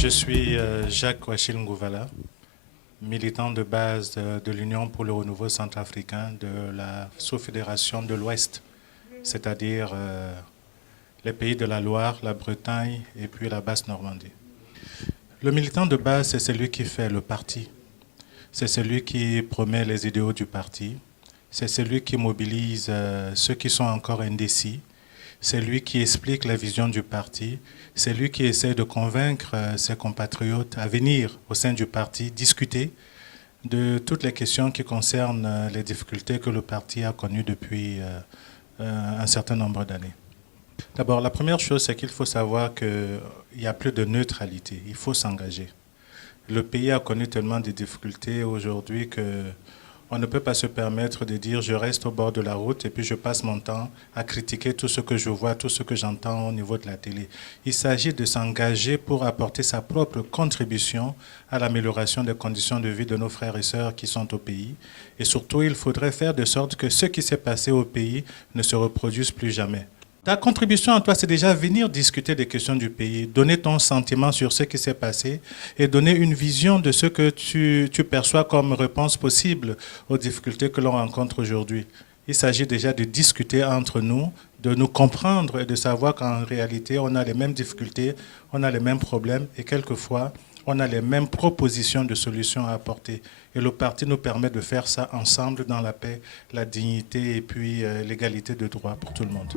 Je suis Jacques Ouachil Ngouvala, militant de base de l'Union pour le renouveau centrafricain de la sous-fédération de l'Ouest, c'est-à-dire les pays de la Loire, la Bretagne et puis la Basse-Normandie. Le militant de base, c'est celui qui fait le parti. C'est celui qui promet les idéaux du parti. C'est celui qui mobilise ceux qui sont encore indécis. C'est lui qui explique la vision du parti. C'est lui qui essaie de convaincre ses compatriotes à venir au sein du parti, discuter de toutes les questions qui concernent les difficultés que le parti a connues depuis un certain nombre d'années. D'abord, la première chose, c'est qu'il faut savoir qu'il n'y a plus de neutralité. Il faut s'engager. Le pays a connu tellement de difficultés aujourd'hui qu'on ne peut pas se permettre de dire je reste au bord de la route et puis je passe mon temps à critiquer tout ce que je vois, tout ce que j'entends au niveau de la télé. Il s'agit de s'engager pour apporter sa propre contribution à l'amélioration des conditions de vie de nos frères et sœurs qui sont au pays. Et surtout, il faudrait faire de sorte que ce qui s'est passé au pays ne se reproduise plus jamais. Ta contribution à toi, c'est déjà venir discuter des questions du pays, donner ton sentiment sur ce qui s'est passé et donner une vision de ce que tu perçois comme réponse possible aux difficultés que l'on rencontre aujourd'hui. Il s'agit déjà de discuter entre nous, de nous comprendre et de savoir qu'en réalité, on a les mêmes difficultés, on a les mêmes problèmes et quelquefois, on a les mêmes propositions de solutions à apporter. Et le parti nous permet de faire ça ensemble dans la paix, la dignité et puis l'égalité de droit pour tout le monde.